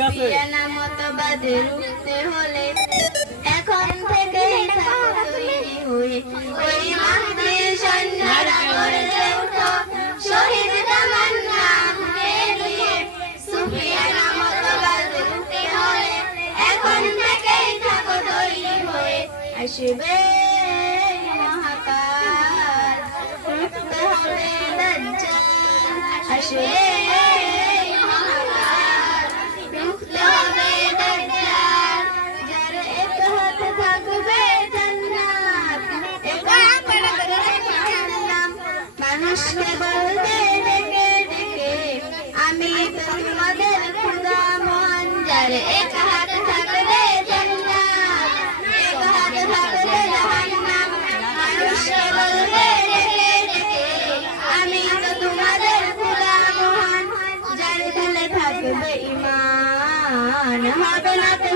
সুফিয়ানা মতবাদে রুখতে হলে এখন থেকেই থাকো তৈরি হয়ে ওই মাহদির সৈন্যরা গড়ে ওঠো শহীদ তামান্না নিয়ে সুফিয়ানা মতবাদে রুখতে হলে এখন থেকেই থাকো তৈরি হয়ে আসবে মহাকাল রুখতে হবে দাজ্জাল আসবে মানুষকে বলতে ডেকে ডেকে আমি তোমাদের খুদা মহান যার এক হাত থাকবে জান্নাত এক হাত থাকবে জাহান্নাম মানুষকে বলতে ডেকে ডেকে আমি তো তোমাদের খুদা মহান যার দিলে থাকবে ঈমান হবে না তো